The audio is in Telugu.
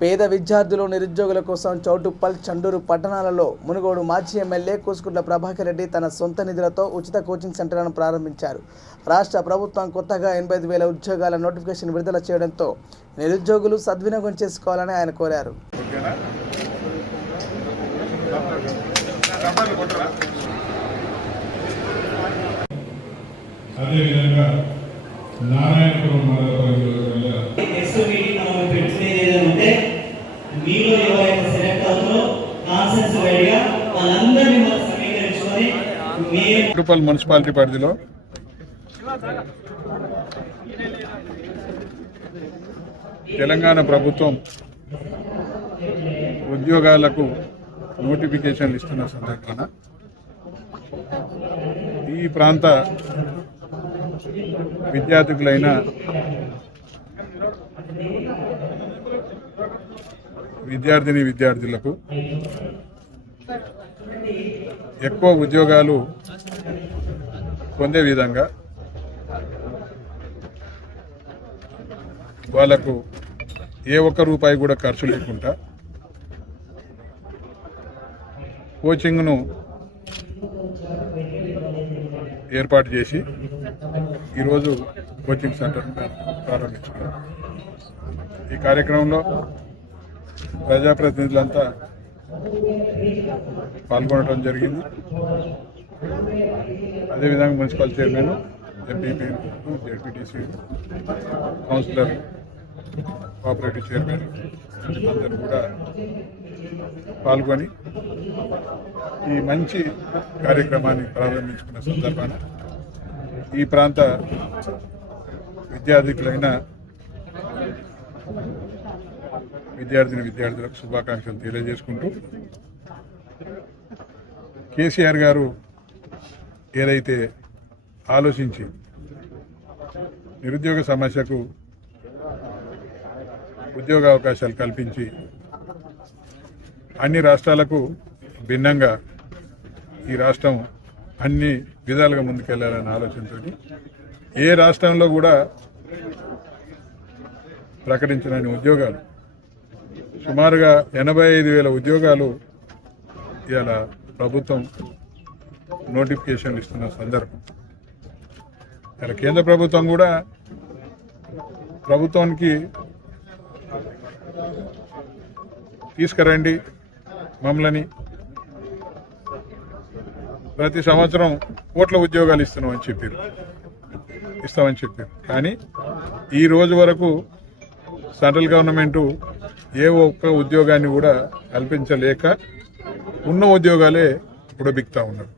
పేద విద్యార్థులు నిరుద్యోగుల కోసం చౌటుప్పల్ చండూరు పట్టణాలలో మునుగోడు మాజీ ఎమ్మెల్యే కూసుకుంట్ల ప్రభాకర్ రెడ్డి తన సొంత నిధులతో ఉచిత కోచింగ్ సెంటర్లను ప్రారంభించారు. రాష్ట్ర ప్రభుత్వం కొత్తగా ఎనభై ఐదు వేల ఉద్యోగాల నోటిఫికేషన్ విడుదల చేయడంతో నిరుద్యోగులు సద్వినియోగం చేసుకోవాలని ఆయన కోరారు. అదేవిధంగా నారాయణపురం మండల కాన్సెన్స్ మున్సిపాలిటీ పరిధిలో. తెలంగాణ ప్రభుత్వం ఉద్యోగాలకు నోటిఫికేషన్లు ఇస్తున్న సందర్భాన ఈ ప్రాంత విద్యార్థికులైన విద్యార్థిని విద్యార్థులకు ఎక్కువ ఉద్యోగాలు పొందే విధంగా వాళ్ళకు ఏ ఒక్క రూపాయి కూడా ఖర్చు లేకుండా కోచింగ్ను ఏర్పాటు చేసి ఈరోజు కోచింగ్ సెంటర్ ప్రారంభించుకున్నాం ఈ కార్యక్రమంలో ప్రజాప్రతినిధులంతా పాల్గొనడం జరిగింది. అదేవిధంగా municipal chairman MPP ZPTC councillor cooperative chairman అందరూ కూడా పాల్గొని ఈ మంచి కార్యక్రమాన్ని ప్రారంభించుకున్న సందర్భాన ఈ ప్రాంత విద్యార్థికులైన విద్యార్థిని విద్యార్థులకు శుభాకాంక్షలు తెలియజేసుకుంటూ కేసీఆర్ గారు ఏదైతే ఆలోచించి నిరుద్యోగ సమస్యకు ఉద్యోగ అవకాశాలు కల్పించి అన్ని రాష్ట్రాలకు భిన్నంగా ఈ రాష్ట్రం అన్ని విధాలుగా ముందుకెళ్ళాలనే ఆలోచనతో ఏ రాష్ట్రంలో కూడా ప్రకటించిన ఉద్యోగాలు. సుమారుగా ఎనభై ఐదు వేల ఉద్యోగాలు ఇవాళ ప్రభుత్వం నోటిఫికేషన్లు ఇస్తున్న సందర్భం. ఇలా కేంద్ర ప్రభుత్వం కూడా ప్రభుత్వానికి తీసుకురండి మమ్మల్ని. ప్రతి సంవత్సరం కోట్ల ఉద్యోగాలు ఇస్తున్నామని చెప్పారు. ఇస్తామని చెప్పారు కానీ ఈ రోజు వరకు సెంట్రల్ గవర్నమెంటు ఏ ఒక్క ఉద్యోగాన్ని కూడా కల్పించలేక ఉన్న ఉద్యోగాలే ఇప్పుడు బిక్తా ఉన్నారు.